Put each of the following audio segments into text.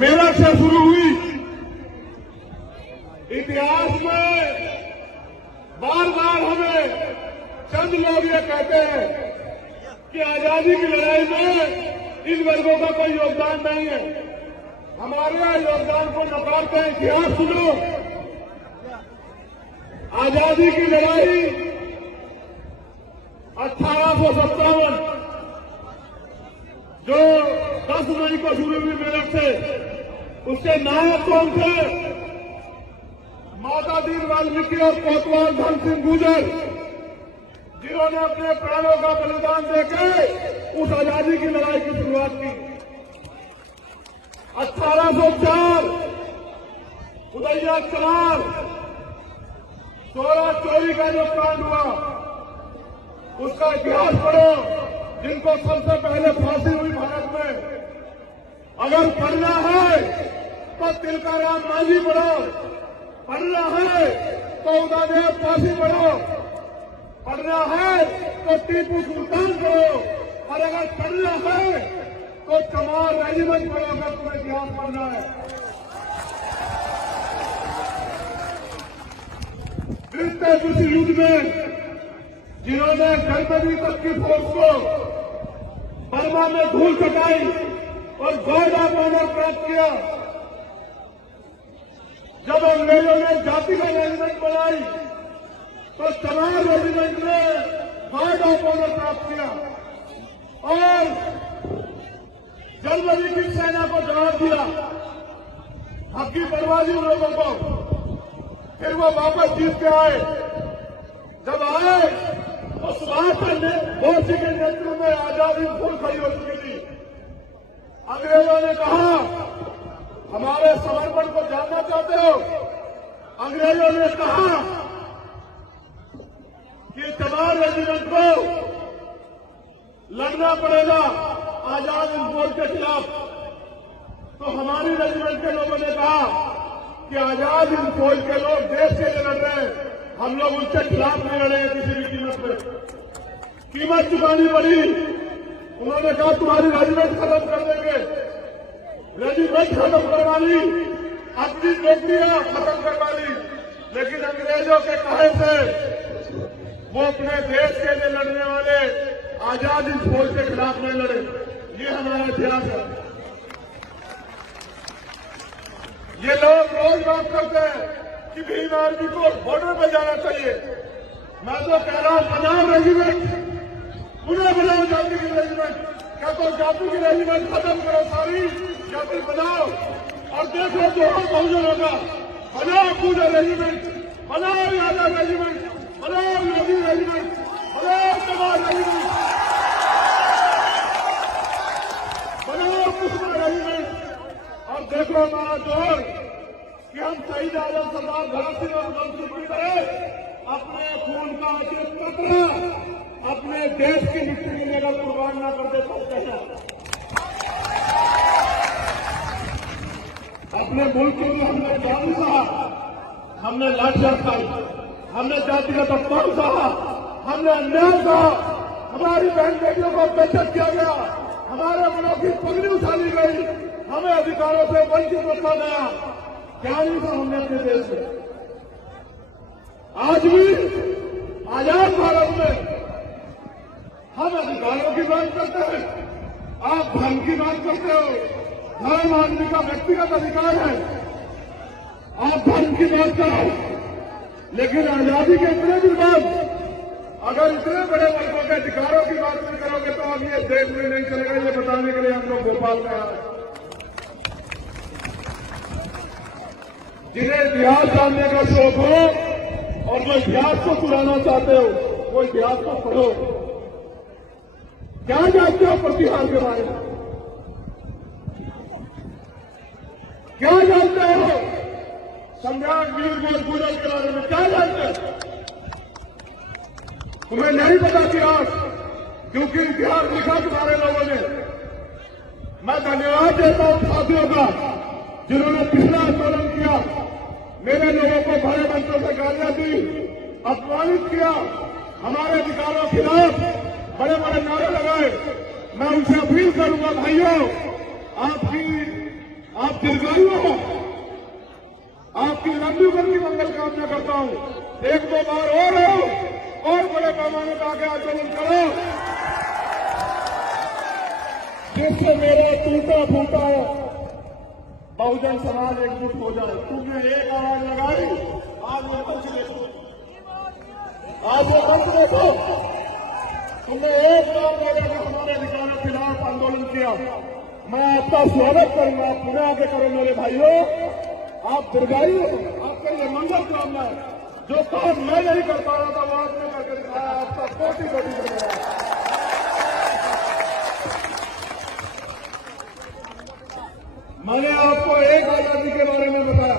मेरठ से शुरू हुई। इतिहास में बार बार हमें चंद लोग ये कहते हैं कि आजादी की लड़ाई में इन वर्गों का कोई योगदान नहीं है। हमारे योगदान को नकारते हैं। इतिहास सुनो। आजादी की लड़ाई 1857 जो 10 मई को शुरू हुई मेरठ से, उसके नायक कौन थे? माता दीन वाल्मीकि और कोतवाल धन सिंह गुर्जर, जिन्होंने अपने प्राणों का बलिदान देकर उस आजादी की लड़ाई की शुरुआत की। 1804 उदय्या चमार चोरा चोरी का जो कांड हुआ, उसका इतिहास पढ़ो। जिनको सबसे पहले फांसी हुई भारत में, अगर पढ़ना है तो तिलकाराम मांझी पढ़ो, पढ़ना है तो उदयदेव फांसी पढ़ो, पढ़ना है तो टीपू सुल्तान पढ़ो, और अगर पढ़ना है तो चमार रेजिमेंट पढ़ो अगर तुम्हें इतिहास पढ़ना है। द्वितीय विश्व युद्ध में जिन्होंने जनवरी तक की फौज को बर्मा में धूल चटाई और गोल्ड ऑनर प्राप्त किया, जब अंग्रेजों ने जातिगत रेजिमेंट बनाई तो चमार रेजिमेंट ने गार्ड ऑफ ऑनर प्राप्त किया और जनवरी की सेना को जवाब दिया, हकी बर्बादी उन लोगों को। फिर वो वापस जीत के आए। जब आए तो सुभाष चंद्र बोस जी के नेतृत्व में आजादी फुल खड़ी हो चुकी थी। अंग्रेजों ने कहा, हमारे समर्पण को जानना चाहते हो? अंग्रेजों ने कहा कि चमार रेजिमेंट को लड़ना पड़ेगा आजाद हिंद फौज के खिलाफ। तो हमारी रेजिमेंट के लोगों ने कहा कि आजाद हिंद फौज के लोग देश के लिए लड़ रहे हैं, हम लोग उनके खिलाफ नहीं लड़ेंगे किसी भी कीमत पर। कीमत चुकानी पड़ी। उन्होंने कहा तुम्हारी रेजिमेंट खत्म कर देंगे। रेजिमेंट खत्म करवा ली, अपनी नौकरियां खत्म करवा ली, लेकिन अंग्रेजों के कहे से वो अपने देश के लिए लड़ने वाले आजाद हिंद फौज के खिलाफ नहीं लड़े। ये हमारा इतिहास है। ये लोग रोज बात करते हैं कि भीम आर्मी को बॉर्डर पर जाना चाहिए। मैं तो कह रहा हूं पंजाब रेजिमेंट पुनः बनाओ, जाति की रेजिमेंट। क्या तो जाति की रेजिमेंट खत्म करो सारी, या फिर बनाओ और देखो जो बहुजन होगा। बनाओ पूरा रेजिमेंट, बनाओ यादव रेजिमेंट, बनाओ योगी रेजिमेंट, बनाओ चमार रेजिमेंट, बनाओ पुष्पा रेजिमेंट। और देखो हमारा जोर कि हम शहीद आजम सरदार भगत सिंह और उधम सिंह की तरह अपने खून का एक कतरा अपने देश की मिट्टी में लेकर कुर्बान न कर दे सकते हैं। अपने मुल्क के लिए हमने जान सहा, हमने लाठियां खाई, हमने जातिगत अपमान सहा, हमने अन्याय सहा, हमारी बहन बेटियों को बेइज्जत किया गया, हमारे बड़ों की पगड़ी उठा ली गई, हमें अधिकारों से वंचित रखा गया। क्या नहीं था हमने अपने देश में? आज भी आजाद भारत में हम अधिकारों की बात करते हैं, आप धर्म की बात करते हो। धर्म आदमी का व्यक्तिगत अधिकार है, आप धर्म की बात करो, लेकिन आजादी के इतने दिन बाद अगर इतने बड़े वर्गों के अधिकारों की बात नहीं करोगे तो अब ये देश में नहीं चलेगा। ये बताने के लिए हम लोग भोपाल में आ रहे हैं। जिन्हें इतिहास जानने का शौक हो और जो इतिहास को चुराना चाहते हो, वो इतिहास को पढ़ो। क्या जानते हो प्रतिहार के बारे में? क्या जानते हो सम्राट वीर गुर्जर के बारे में? क्या जानते हो? तुम्हें नहीं पता इतिहास, क्योंकि इतिहास लिखा तुम्हारे लोगों ने। मैं धन्यवाद देता हूं साथियों का जिन्होंने पिछला आंदोलन किया, मेरे लोगों को बड़े मंचों से गालियां दी, अपमानित किया, हमारे अधिकारों के खिलाफ बड़े बड़े नारे लगाए। मैं उनसे अपील करूंगा भाइयों, आप दीर्घायु हो, आपकी लंबी उम्र की मंगल कामना करता हूं। एक दो बार और बड़े पैमाने पर आगे आंदोलन करो, जिससे मेरा टूटा फूटा बहुजन समाज एकजुट हो जाए। तुमने एक आवाज लगाई, आज वो मंच देखो, तुमने एक बार मेरे हमारे अधिकारों के खिलाफ आंदोलन किया। मैं आपका स्वागत करूंगा, पुनः आगे करो मेरे भाइयों। आप दीर्घायु, आपके लिए मंगल कामना है। जो काम मैं नहीं कर पा रहा था वो आपने करके दिखाया, आपका कोटि कोटि धन्यवाद। मैंने आपको एक आजादी के बारे में बताया,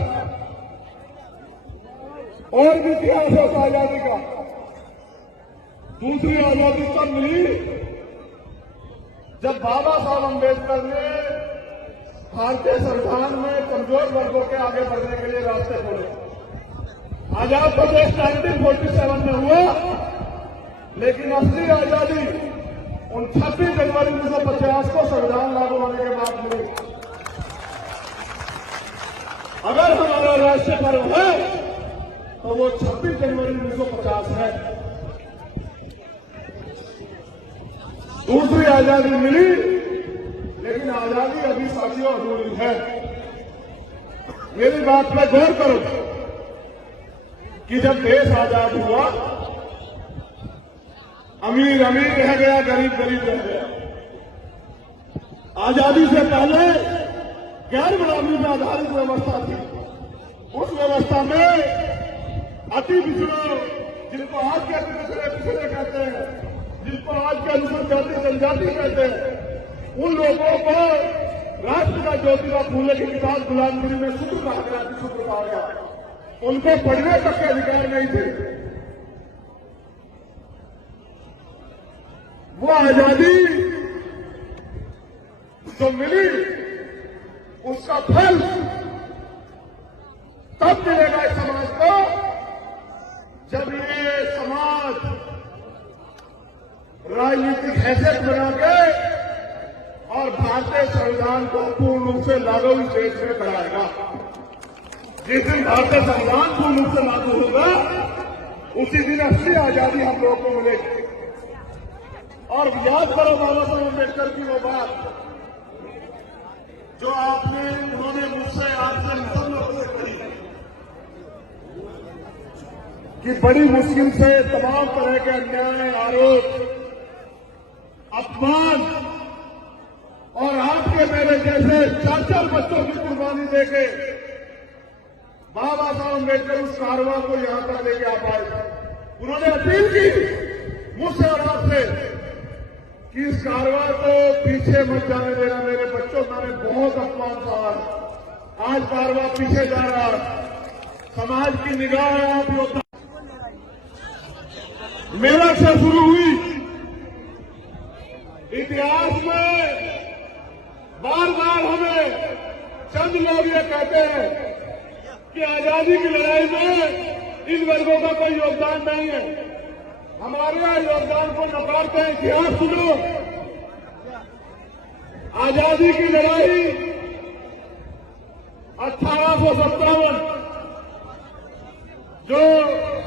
और भी इतिहास है आजादी का। दूसरी आजादी तब मिली जब बाबा साहब अम्बेडकर ने भारतीय संविधान में कमजोर वर्गों के आगे बढ़ने के लिए रास्ते खोले। आजाद प्रदेश 1947 में हुआ, लेकिन असली आजादी उन 26 जनवरी 1950 को संविधान लागू होने के बाद मिली। अगर हमारा राष्ट्रीय पर्व है तो वो 26 जनवरी 1950 है। दूसरी आजादी मिली, लेकिन आजादी अभी साथियों अधूरी है। मेरी बात पर गौर करो कि जब देश आजाद हुआ, अमीर अमीर रह गया, गरीब गरीब रह गया। आजादी से पहले गैर गुलामी पर आधारित व्यवस्था थी। उस व्यवस्था में अति पिछड़ों, जिनको आज के अति पिछड़े कहते हैं, जिसको आज के अनुसूचित जाति जनजाति कहते हैं, उन लोगों को राष्ट्र का ज्योतिबा फूले की किताब गुलामगिरी में सूत्र कहा गया, सूत्र कहा गया। उनको पढ़ने तक के अधिकार नहीं थे। वो आजादी जो मिली, उसका फल तब मिलेगा इस समाज को जब ये समाज राजनीतिक हैसियत बना के और भारतीय संविधान को पूर्ण रूप से लागू इस देश में कराएगा। जिस दिन भारतीय संविधान पूर्ण रूप से लागू होगा, उसी दिन असली आजादी हम लोगों को मिलेगी। और याद करो बाबा साहब अम्बेडकर की वो बात जो उन्होंने मुझसे आपसे सब लोगों से कही कि बड़ी मुश्किल से तमाम तरह के अन्याय, आरोप, अपमान और आपके मेरे जैसे 4-4 बच्चों की कुर्बानी देके बाबा साहब अम्बेडकर उस कारवां को यहां तक लेके आ पाए। उन्होंने अपील की मुझसे और आपसे कि इस कारवां को पीछे मत जाने देना मेरे बच्चों। मैंने बहुत अपमान सहा, आज कारवां पीछे जा रहा, समाज की निगाह आप योद्धा मेरठ से शुरू हुई। इतिहास में बार बार हमें चंद लोग ये कहते हैं कि आजादी की लड़ाई में इन वर्गों का कोई योगदान नहीं है। हमारे यहाँ योगदान को नकारते हैं। इतिहास सुनो, आजादी की लड़ाई 1857 जो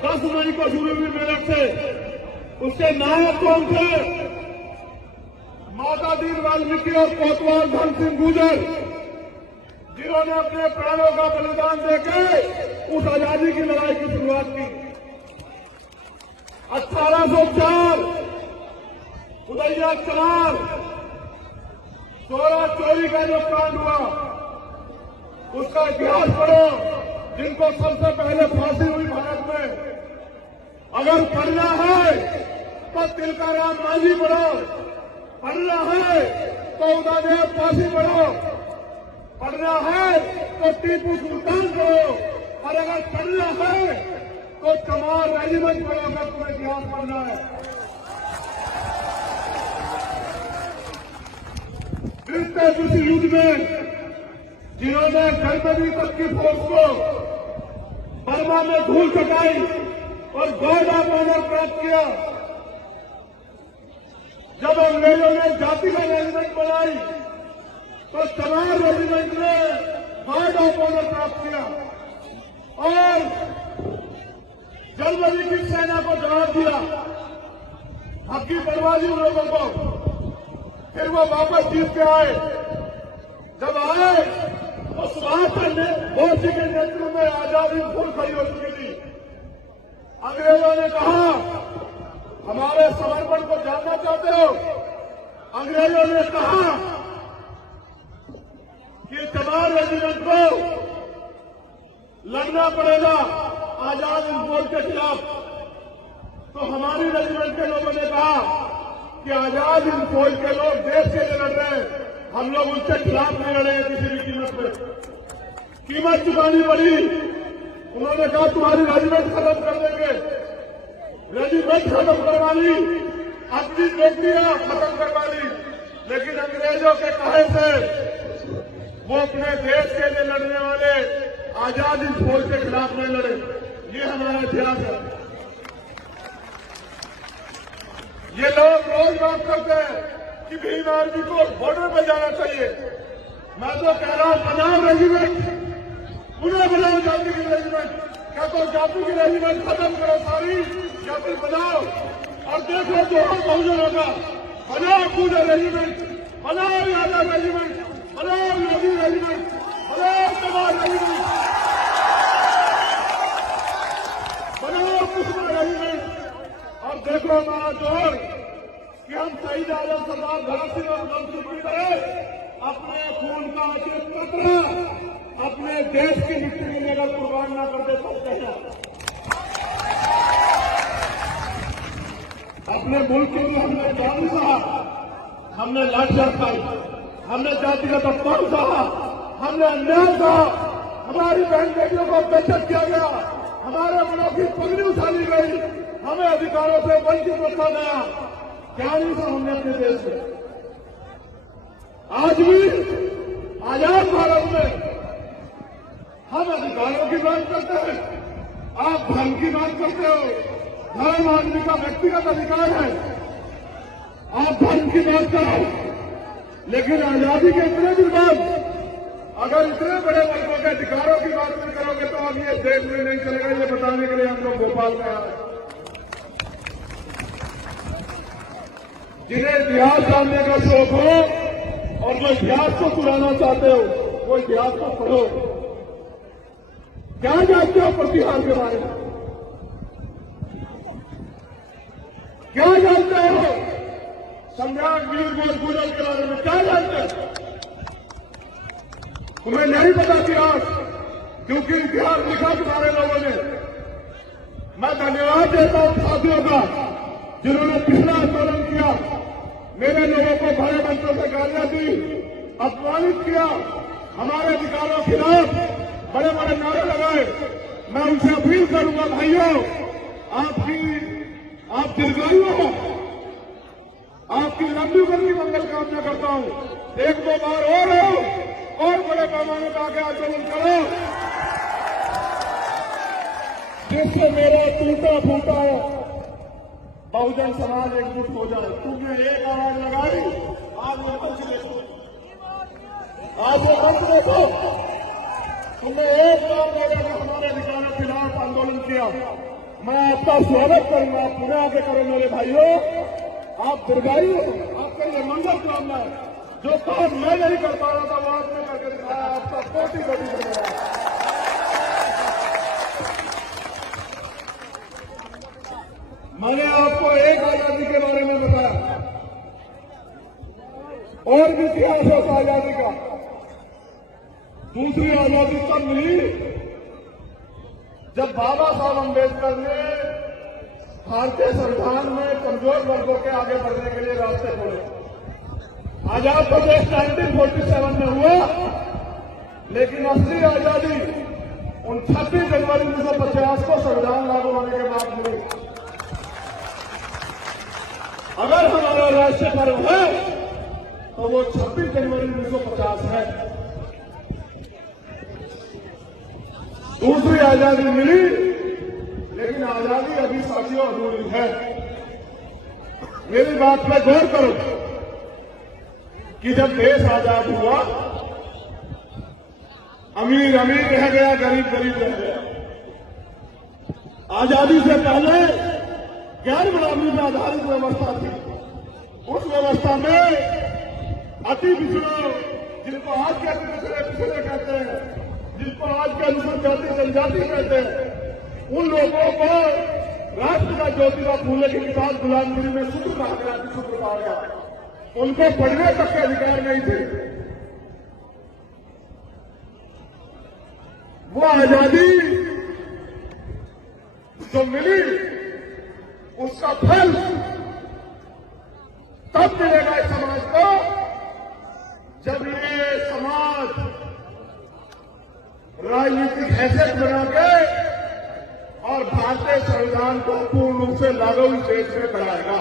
10 मई को शुरू हुई मेरठ से, उसके नायक कौन थे? माता दीन वाल्मीकि और कोतवाल धन सिंह गुर्जर, जिन्होंने अपने प्राणों का बलिदान देकर उस आजादी की लड़ाई की शुरुआत की। 1804 उदया चलार चोरा चोरी का जो कांड हुआ, उसका इतिहास पढ़ो। जिनको सबसे पहले फांसी हुई भारत में, अगर पढ़ना है तो तिलकाराम मांझी पढ़ो, पढ़ना है तो उदयदेव फांसी पढ़ो, पढ़ना है तो टीपू सुल्तान पढ़ो, और अगर पढ़ना है तो चमार रेजिमेंट पढ़ोगे, तुम्हें इतिहास पढ़ना है। तृतीय विश्व युद्ध में जिन्होंने जनवरी तक की फौज को बर्मा में धूल चटाई और गॉड ऑफ ऑनर प्राप्त किया, जब अंग्रेजों ने जाति का रेजिमेंट बनाई तो गार्ड ऑफ ऑनर प्राप्त किया और जनवरी की सेना को जवाब दिया, हकी बर्बादी उन लोगों को। फिर वो वापस जीत के आए। जब आए तो सुभाष चंद्र बोस जी के नेतृत्व में आजादी फुल खड़ी हो चुकी थी। अंग्रेजों ने कहा हमारे समर्पण को जानना चाहते हो? अंग्रेजों ने कहा कि चमार रेजिमेंट को लड़ना पड़ेगा आजाद हिंद फौज के खिलाफ। तो हमारी रेजिमेंट के लोगों ने कहा कि आजाद हिंद फौज के लोग देश के लिए लड़ रहे हैं, हम लोग उनके खिलाफ नहीं लड़ेंगे किसी भी कीमत पे। कीमत चुकानी पड़ी। उन्होंने कहा तुम्हारी रेजिमेंट खत्म कर देंगे। रेजिमेंट खत्म करवा ली, अपनी नौकरियां खत्म करवा ली, लेकिन अंग्रेजों के कहे से वो अपने देश के लिए लड़ने वाले आजाद हिंद फौज के खिलाफ नहीं लड़े। ये हमारा इतिहास है। ये लोग रोज बात करते हैं कि भीम आर्मी को बॉर्डर पर जाना चाहिए। मैं तो कह रहा हूं पंजाब रेजिमेंट, पुनः बनाओ जाति की रेजिमेंट। क्या तो जाति की रेजिमेंट खत्म करो सारी, या फिर बनाओ और देखो जो हम बहुजन होगा। बनाओ पूरे रेजिमेंट, बनाओ यादव रेजिमेंट, बनाओ मोदी रेजिमेंट, बनाओ चमार रेजिमेंट, बनाओ कुशवा रेजिमेंट। और देखो हमारा जोर कि हम शहीद आजम सरदार भगत सिंह और की तरह अपने खून का एक कतरा अपने देश की मिट्टी में लेकर कुर्बान न कर दे सकते हैं। अपने मुल्क के लिए हमने जान सहा, हमने लाठियां खाई, हमने जातिगत अपमान सहा, हमने अन्याय सहा, हमारी बहन बेटियों को बेइज्जत किया गया, हमारे बड़ों की पगड़ी उछाली गई, हमें अधिकारों से वंचित रखा गया। क्या नहीं था हमने अपने देश में? आज भी आजाद भारत में हम अधिकारों की बात करते हैं, आप धर्म की बात करते हो। धर्म आदमी का व्यक्तिगत अधिकार है, आप धर्म की बात करो। लेकिन आजादी के इतने दिन बाद अगर इतने बड़े वर्गों के अधिकारों की बात नहीं करोगे तो अब ये देश में नहीं चलेगा। ये बताने के लिए हम लोग भोपाल में आए। जिन्हें इतिहास जानने का शौक हो और जो इतिहास को चुराना चाहते हो वो इतिहास को पढ़ो। क्या जानते हो प्रतिहार के बारे में? क्या जानते हो सम्राट वीर गुजर के बारे में? क्या जानते हो? तुम्हें नहीं पता इतिहास, क्योंकि इतिहास लिखा तुम्हारे लोगों ने। मैं धन्यवाद देता हूं साथियों का जिन्होंने पिछला आंदोलन किया, मेरे लोगों को भरे मंचों से गालियां दी, अपमानित किया, हमारे अधिकारों के खिलाफ बड़े बड़े नारे लगाए। मैं उनसे अपील करूंगा भाइयों, आप दीर्घायु हो, आपकी लंबी उम्र की मंगल कामना करता हूं। एक दो बार और बड़े पैमाने पर आगे आंदोलन करो, जिससे मेरा टूटा फूटा बहुजन समाज एकजुट हो जाए। तुमने एक आवाज लगाई, आज वो मंच देखो, आज वो मंच देखो। तुमने एक बार लगाकर हमारे अधिकारों के खिलाफ आंदोलन किया। मैं आपका स्वागत करूंगा, आप पुनः आगे करें मेरे भाइयों। आप दीर्घायु, आपके लिए मंगल कामना है। जो काम मैं नहीं कर पा रहा था वो आपने करके दिखाया, आपका कोटि कोटि धन्यवाद। मैंने आपको एक आजादी के बारे में बताया, और भी इतिहास है आजादी का। दूसरी आजादी तब मिली जब बाबा साहब अम्बेडकर ने भारतीय संविधान में कमजोर वर्गों के आगे बढ़ने के लिए रास्ते खोले। आजाद प्रदेश 1947 में हुआ, लेकिन असली आजादी 29 जनवरी 1950 को संविधान लागू होने के बाद मिली। अगर हमारा राष्ट्रीय पर्व है तो वो 26 जनवरी 1950 है। दूसरी आजादी मिली, लेकिन आजादी अभी साथियों अधूरी है। मेरी बात पर गौर करो कि जब देश आजाद हुआ अमीर अमीर रह गया, गरीब गरीब रह गया। आजादी से पहले गैर गुलामी पर आधारित व्यवस्था थी। उस व्यवस्था में अति पिछड़ों, जिनको आज के पिछड़े पिछड़े कहते हैं, जिनको आज के अनुसूचित जाति जनजाति कहते हैं, उन लोगों को राष्ट्र का ज्योतिबा फूले की किताब गुलामगिरी में सूत्र कहा गया, सूत्र कहा गया। उनको पढ़ने तक के अधिकार नहीं थे। वो आजादी जो मिली उसका फल तब मिलेगा इस समाज को जब ये समाज राजनीतिक हैसियत बना के और भारतीय संविधान को पूर्ण रूप से लागू इस देश में कराएगा।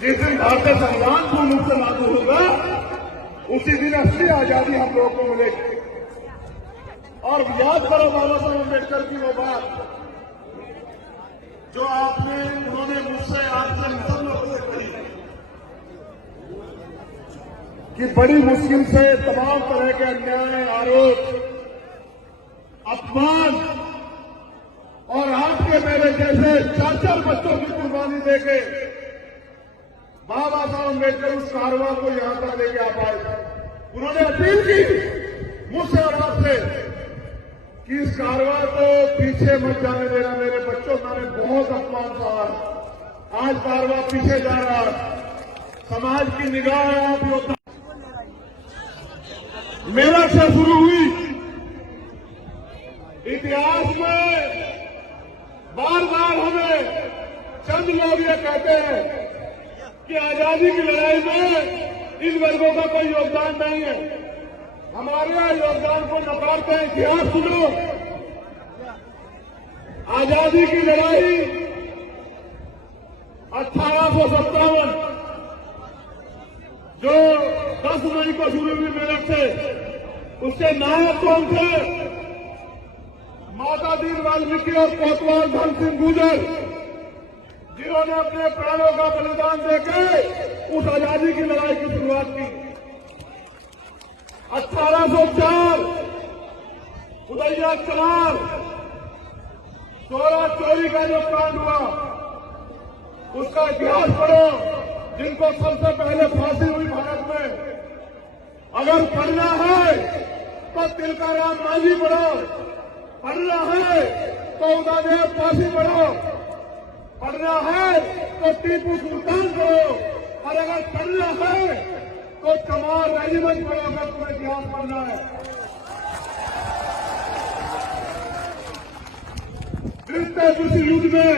जिस दिन भारतीय संविधान पूर्ण रूप से लागू होगा उसी दिन असली आजादी हम लोगों को मिलेगी। और याद करो बाबा साहब अम्बेडकर की वो बात जो उन्होंने मुझसे आपसे सब लोगों से कही कि बड़ी मुश्किल से तमाम तरह के अन्याय, आरोप, अपमान और आपके मेरे जैसे 4-4 बच्चों की कुर्बानी देके बाबा साहब अम्बेडकर उस कारवां को यहां तक लेके आ पाए। उन्होंने अपील की मुझसे और आपसे कि इस कारवां को पीछे मत जाने देना। मेरे बच्चों, मैंने बहुत अपमान सहा। आज कारवां पीछे जा रहा, समाज की निगाह आप योद्धा मेरठ से शुरू हुई। इतिहास में बार बार हमें चंद लोग ये कहते हैं कि आजादी की लड़ाई में इन वर्गों का कोई योगदान नहीं है। हमारे यहाँ योगदान को नकारते हैं। इतिहास सुनो। आजादी की लड़ाई 1857 जो 10 मई को शुरू हुई मेरठ से, उसके नायक कौन थे? माता दीन वाल्मीकि और कोतवाल धन सिंह गुर्जर, जिन्होंने अपने प्राणों का बलिदान देकर उस आजादी की लड़ाई की शुरुआत की। 1804 उदयनाथ चमार चोरा चोरी का जो कांड हुआ उसका इतिहास पढ़ो। जिनको सबसे पहले फांसी हुई भारत में, अगर पढ़ना है तो तिलकाराम मांझी पढ़ो, पढ़ना है तो उदयदेव फांसी पढ़ो, पढ़ना है तो टीपू सुल्तान पढ़ो, और अगर पढ़ना है तो चमार रेजिमेंट पढ़ोगे। तुम्हें इतिहास पढ़ना है। तृतीय विश्व युद्ध में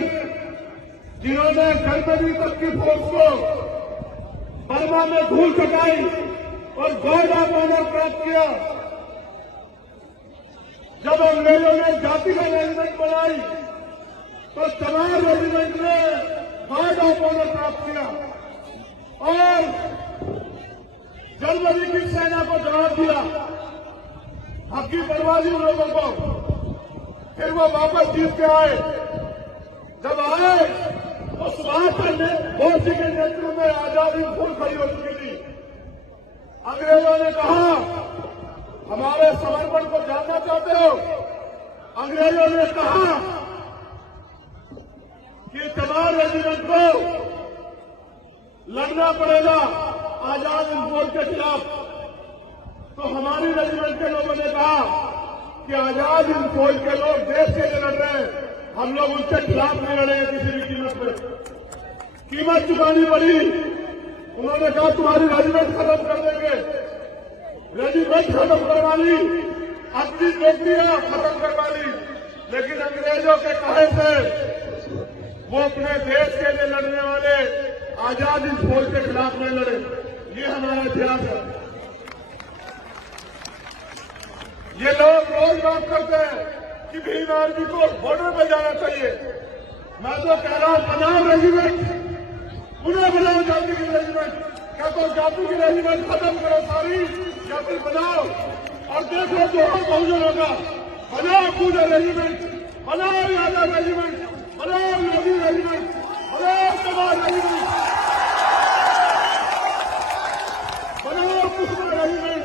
जिन्होंने जनवरी तक की फौज को बर्मा में धूल चटाई और गॉड ऑफ ऑनर प्राप्त किया, जब अंग्रेजों ने जाति का रेजिमेंट बनाई तो चमार रेजिमेंट ने गॉड ऑफ ऑनर प्राप्त किया और जनवरी की सेना को जवाब दिया। हकी बनवा दी उन लोगों को। फिर वो वापस जीत के आए। जब आए तो सुभाष चंद्र बोस जी के नेतृत्व में आजादी फुल खड़ी हो चुकी थी। अंग्रेजों ने कहा, हमारे समर्पण को जानना चाहते हो? अंग्रेजों ने कहा कि चमार रेजिमेंट को लड़ना पड़ेगा आजाद हिंद फौज के खिलाफ। तो हमारी रेजिमेंट के लोगों ने कहा कि आजाद हिंद फौज के लोग देश के लिए लड़ रहे हैं, हम लोग उनके खिलाफ नहीं लड़ेंगे किसी भी कीमत पे। कीमत चुकानी पड़ी। उन्होंने कहा तुम्हारी रेजिमेंट खत्म कर देंगे। रेजिमेंट खत्म करवा ली, अपनी नौकरियां खत्म करवा ली, लेकिन अंग्रेजों के कहे से वो अपने देश के लिए लड़ने वाले आजाद हिंद फौज के खिलाफ नहीं लड़े। ये हमारा इतिहास है। ये लोग रोज बात करते हैं कि भीम आर्मी को बॉर्डर पर जाना चाहिए। मैं तो कह रहा हूं बनाओ रेजिमेंट, पुनः बनाओ जाति की रेजिमेंट। क्या तो जाति की रेजिमेंट खत्म करो सारी, या फिर बनाओ और देखो जो हो बहुजन होगा। बनाओ पूरा रेजिमेंट, बनाओ यादव रेजिमेंट, बनाओ मोदी रेजिमेंट, बनाओ चमार रेजिमेंट, बनाओ कुशवाहा रेजिमेंट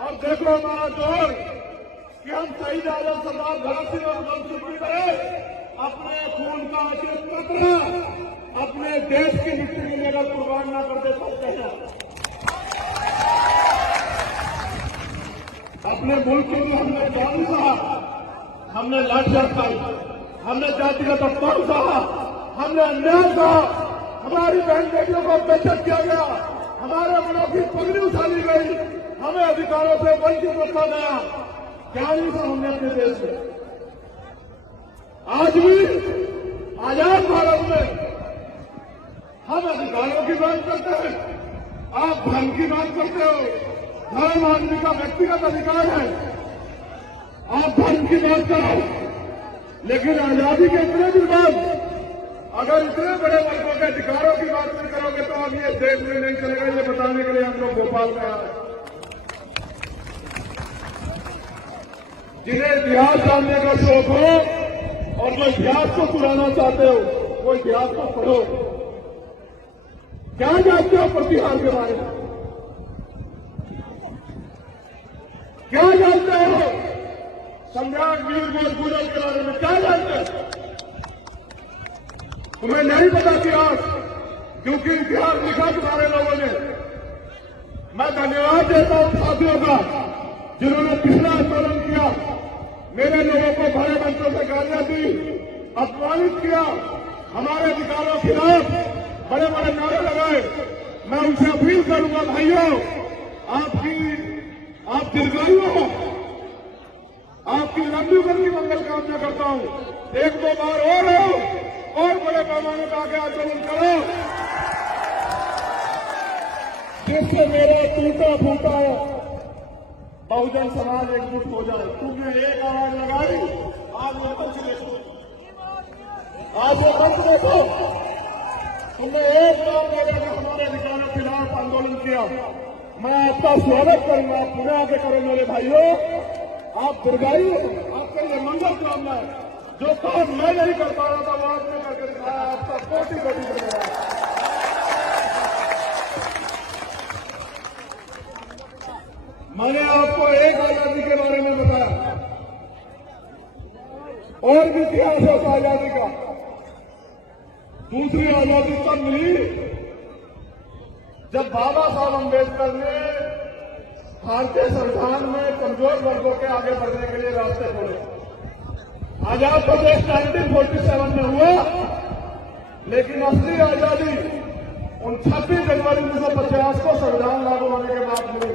और देखो हमारा जोर कि हम शहीद आजम सरदार भगत सिंह और उधम सिंह की तरह अपने खून का एक कतरा अपने देश की मिट्टी में लेकर कुर्बान न कर दे सकते हैं। अपने मुल्क के लिए हमने जान सहा, हमने लाठियां खाई, हमने जातिगत अपमान सहा, हमने अन्याय सहा, हमारी बहन बेटियों को बेइज्जत किया गया, हमारे मनों की पगड़ी उछाली गई, हमें अधिकारों से वंचित रखा गया। क्या नहीं था हमने अपने देश में? आज भी आजाद भारत में हम अधिकारों की बात करते हैं, आप धर्म की बात करते हो। धर्म आदमी का व्यक्तिगत अधिकार है, आप धर्म की बात करो, लेकिन आजादी के इतने दिन बाद अगर इतने बड़े वर्गों के अधिकारों की बात नहीं करोगे तो अब ये देश में नहीं चलेगा। ये बताने के लिए हम लोग भोपाल में आ रहे हैं। जिन्हें इतिहास जानने का शौक हो और जो इतिहास को चुराना चाहते हो वो इतिहास को पढ़ो। क्या जानते हो प्रतिहार के बारे में? क्या जानते हो सम्राट वीर भोजपुरी के बारे में? क्या जानते हो? तुम्हें नहीं पता इतिहास, क्योंकि इतिहास लिखा तुम्हारे लोगों ने। मैं धन्यवाद देता हूं साथियों का जिन्होंने पिछला आंदोलन किया, मेरे लोगों को बड़े मंचों से गालियां दी, अपमानित किया, हमारे अधिकारों के खिलाफ बड़े बड़े नारे लगाए। मैं उनसे अपील करूंगा, भाइयों आप दीर्घायु हो, आपकी लंबी उम्र की मंगल कामना करता हूं। एक दो बार और बड़े पैमाने पर आगे आंदोलन करो, जिससे मेरा टूटा फूटा बहुजन समाज एकजुट हो जाए। तुमने एक आवाज लगाई, आज वो मंच देखो, आज वो मंच देखो, तुमने एक बार मेरे हमारे अधिकारों के खिलाफ आंदोलन किया। मैं आपका स्वागत करूंगा, आप पुनः आगे करें मेरे भाइयों। आप दीर्घायु, आपके लिए मंगल कामना है। जो काम मैं नहीं कर पा रहा था वो आपने करके दिखाया, आपका कोटि कोटि धन्यवाद। मैंने आपको एक आजादी के बारे में बताया, और भी इतिहास है उस आजादी का। दूसरी आजादी कब मिली? जब बाबा साहब अम्बेडकर ने भारतीय संविधान में कमजोर वर्गों के आगे बढ़ने के लिए रास्ते खोले। आजाद प्रदेश 1947 में हुआ, लेकिन असली आजादी उन 26 जनवरी 1950 को संविधान लागू होने के बाद मिली।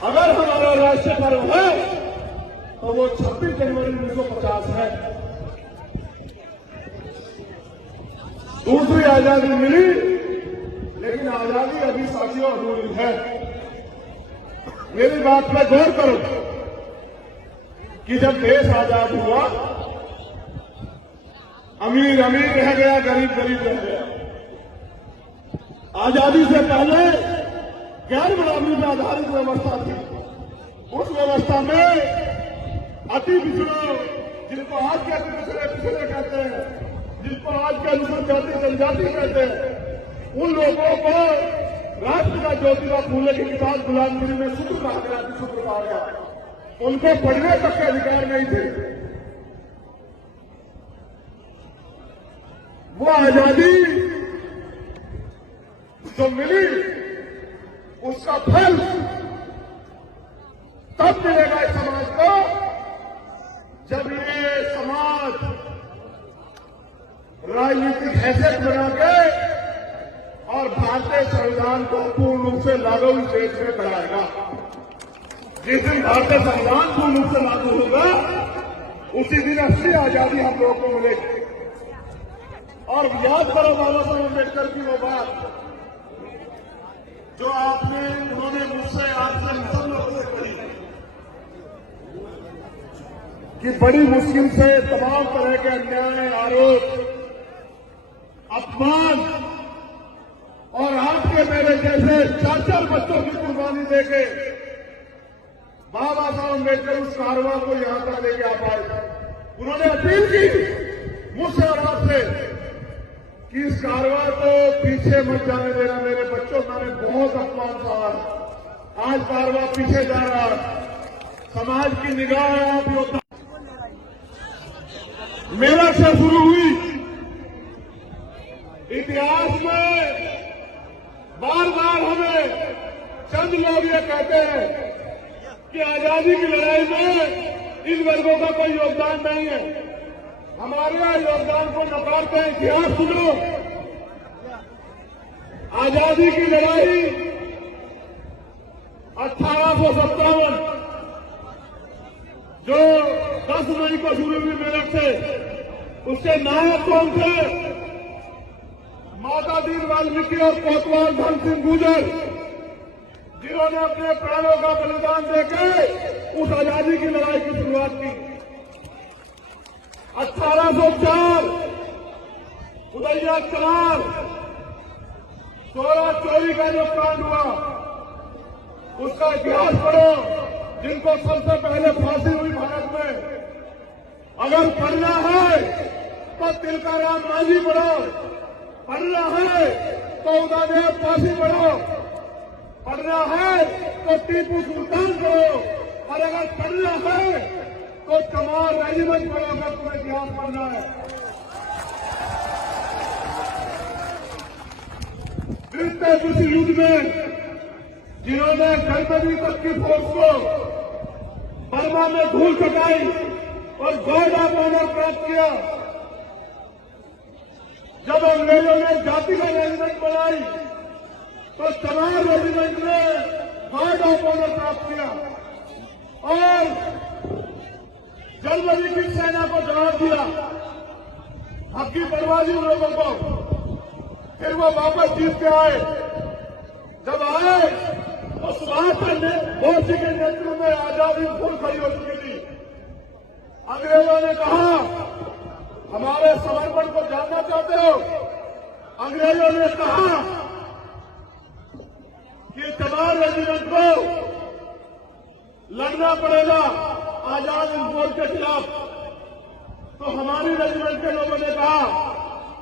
अगर हमारा राष्ट्रीय पर्व है तो वो 26 जनवरी 1950 है। दूसरी आजादी मिली, लेकिन आजादी अभी साथियों अधूरी है। मेरी बात पर गौर करो कि जब देश आजाद हुआ, अमीर अमीर रह गया, गरीब गरीब रह गया। आजादी से पहले गैर गुलामी पर आधारित व्यवस्था थी। उस व्यवस्था में अति पिछड़ों, जिनको आज के अति पिछड़े कहते हैं, जिनको आज के अनुसूचित जाति जनजाति कहते हैं, उन लोगों को राष्ट्र का ज्योतिबा फूले की किताब गुलामगिरी में सूत्र कहा गया, सूत्र कहा गया। उनको पढ़ने तक के अधिकार नहीं थे। वो आजादी जो मिली, उसका फल तब मिलेगा इस समाज को जब ये समाज राजनीतिक हैसियत बना के और भारतीय संविधान को पूर्ण रूप से लागू इस देश में कराएगा। जिस दिन भारतीय संविधान पूर्ण रूप से लागू होगा, उसी दिन असली आजादी हम लोगों को मिलेगी। और याद करो बाबा साहब अम्बेडकर की वो बात जो उन्होंने मुझसे आपसे सब लोगों से कही कि बड़ी मुश्किल से तमाम तरह के अन्याय, आरोप, अपमान और आपके मेरे जैसे 4-4 बच्चों की कुर्बानी देके बाबा साहब अम्बेडकर उस कारवां को यहां तक लेके आ पाए। उन्होंने अपील की मुझसे और आपसे कि इस कारवां को पीछे मत जाने देना। मेरे बच्चों, मैंने बहुत अपमान सहा, आज बार बार पीछे जा रहा है। समाज की निगाह आप योद्धा मेरठ से शुरू हुई। इतिहास में बार बार हमें चंद लोग ये कहते हैं कि आजादी की लड़ाई में इन वर्गों का कोई योगदान नहीं है। हमारे यहाँ योगदान को नकारते हैं। इतिहास सुनो। आजादी की लड़ाई 1857 जो 10 मई को शुरू हुई मेरठ से, उसके नायक कौन थे? माता दीन वाल्मीकि और कोतवाल धन सिंह गुर्जर, जिन्होंने अपने प्राणों का बलिदान देकर उस आजादी की लड़ाई की शुरुआत की। 1804 उदयनाथ चमार, 16 चोरी का जो कांड हुआ, उसका इतिहास पढ़ो। जिनको सबसे पहले फांसी हुई भारत में, अगर पढ़ना है तो तिलकाराम मांझी पढ़ो, पढ़ना है तो उदयदेव फांसी पढ़ो, पढ़ना है तो टीपू सुल्तान पढ़ो, और अगर पढ़ना है तो चमार रेजिमेंट पढ़ो। अगर तुम्हें इतिहास पढ़ना है, विश्व युद्ध में जिन्होंने जनवरी तक की फौज को बर्मा में धूल चटाई और गॉड ऑफ ऑनर प्राप्त किया, जब अंग्रेजों ने जाति का रेजिमेंट बनाई तो चमार रेजिमेंट ने गॉड ऑफ ऑनर प्राप्त किया और जनवरी की सेना को जवाब दिया। हकी बर्बादी उन लोगों को। फिर वो वापस जीत के आए। जब आए तो सुभाष चंद्र बोस जी के नेतृत्व में आजादी फुल खड़ी हो चुकी थी। अंग्रेजों ने कहा, हमारे समर्पण को जानना चाहते हो? अंग्रेजों ने कहा कि चमार रेजिमेंट को लड़ना पड़ेगा आजाद हिंद फौज के खिलाफ। तो हमारी रेजिमेंट के लोगों ने कहा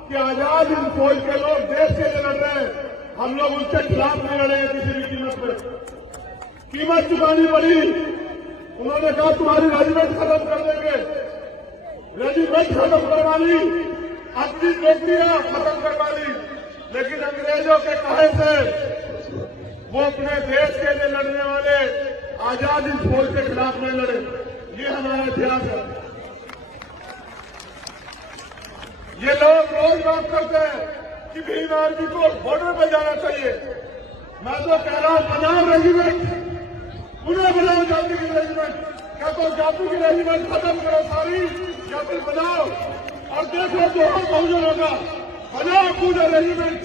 कि आजाद हिंद फौज के लोग देश के लिए लड़ रहे हैं, हम लोग उनके खिलाफ नहीं लड़ेंगे किसी भी कीमत पर। कीमत चुकानी पड़ी। उन्होंने कहा तुम्हारी रेजिमेंट खत्म कर देंगे। रेजिमेंट खत्म करवा ली, अपनी नौकरियां खत्म करवा ली, लेकिन अंग्रेजों के कहे से वो अपने देश के लिए लड़ने वाले आजाद हिंद फौज के खिलाफ नहीं लड़े। ये हमारा इतिहास है। ये लोग रोज बात करते हैं कि भीम आर्मी को बॉर्डर पर जाना चाहिए। मैं तो कह रहा हूं, बनाओ रेजिमेंट, पुनः बनाओ जाति की रेजिमेंट। क्या तो जाति की रेजिमेंट खत्म करो सारी, या फिर बनाओ और देखो जो बहुजन होगा। बनाओ पूरा रेजिमेंट,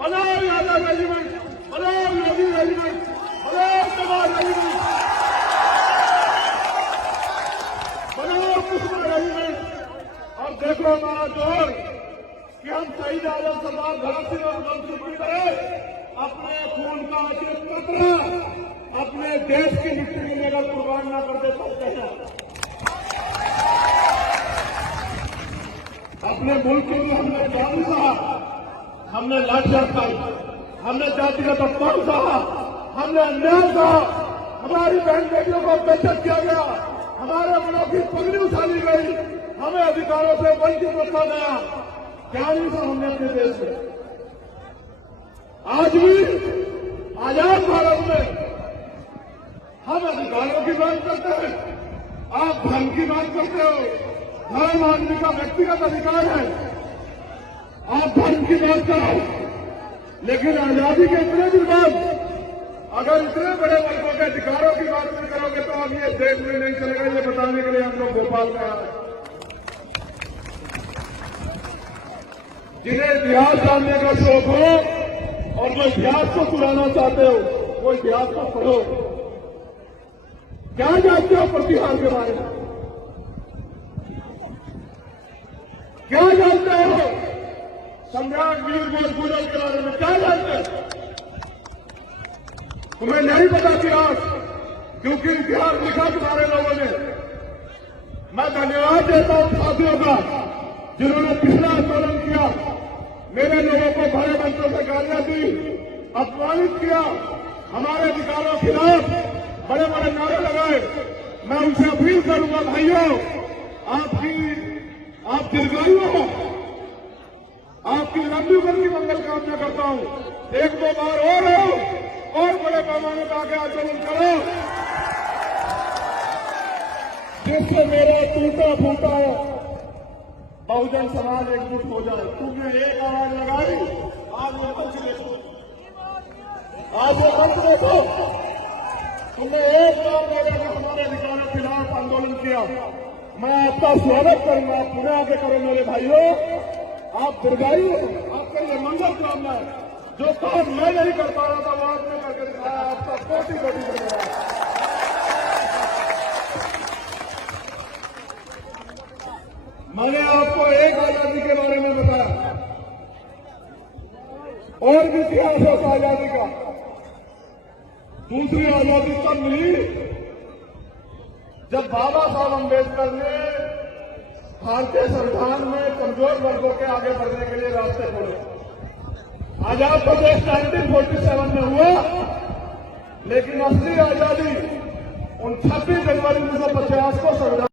बनाओ यादव रेजिमेंट, बनाओ मोदी रेजिमेंट, बनाओ चमार रेजिमेंट, बनाओ कुशवा रेजिमेंट, और देखो हमारा जोर कि हम शहीद आजम सरदार भगत सिंह और उधम सिंह की तरह अपने खून का एक कतरा अपने देश की मिट्टी में लेकर कुर्बान न कर दे सकते हैं। अपने मुल्क के लिए हमने जान सहा, हमने लाठियां खाई, हमने जातिगत अपमान सहा, हमने अन्याय सहा, हमारी बहन बेटियों को बेइज्जत किया गया, हमारे मनों की पगड़ी उछाली गई, हमें अधिकारों से वंचित रखा गया। क्या नहीं था हमने अपने देश में? आज भी आजाद भारत में हम अधिकारों की बात करते हैं, आप धर्म की बात करते हो। धर्म आदमी का व्यक्तिगत अधिकार है, आप धर्म की बात करो, लेकिन आजादी के इतने दिन बाद अगर इतने बड़े वर्गों के अधिकारों की बात नहीं करोगे तो अब ये देश में नहीं चलेगा। ये बताने के लिए हम लोग भोपाल में आ रहे हैं। जिन्हें इतिहास जानने का शौक हो और जो इतिहास को चुराना चाहते हो, वो इतिहास को पढ़ो। क्या जानते हो प्रतिहार के बारे में? क्या जानते हो सम्राट वीर भोज गुजर के बारे में? क्या जानते हो? तुम्हें नहीं पता इतिहास, क्योंकि इतिहास लिखा तुम्हारे लोगों ने। मैं धन्यवाद देता हूं साथियों का जिन्होंने पिछला आंदोलन किया, मेरे लोगों को भरे मंचों से गालियां दी, अपमानित किया, हमारे अधिकारों के खिलाफ बड़े बड़े नारे लगाए। मैं उनसे अपील करूंगा, भाइयों, आप दीर्घायु हो, आपकी लंबी उम्र की मंगल कामना करता हूं। एक दो बार और बड़े पैमाने पर आगे आंदोलन करो, जिससे मेरा टूटा फूटा बहुजन समाज एकजुट हो जाए। तुमने एक आवाज लगाई, आज वो मंच देखो, तुमने एक बार मेरे हमारे अधिकारों के खिलाफ आंदोलन किया। मैं आपका स्वागत करूंगा, आप पुनः आगे करो मेरे भाइयों। आप दीर्घायु, आपके लिए मंगल कामना है। जो काम मैं नहीं कर पा रहा था वो आपने करके दिखाया, आपका कोटि कोटि धन्यवाद। मैंने आपको एक आजादी के बारे में बताया, और भी इतिहास होता आजादी का। दूसरी आजादी तब मिली जब बाबा साहब अम्बेडकर ने भारतीय संविधान में कमजोर वर्गों के आगे बढ़ने के लिए रास्ते खोले। आजाद प्रदेश 1947 में हुआ, लेकिन असली आजादी उन 26 जनवरी 1950 को संविधान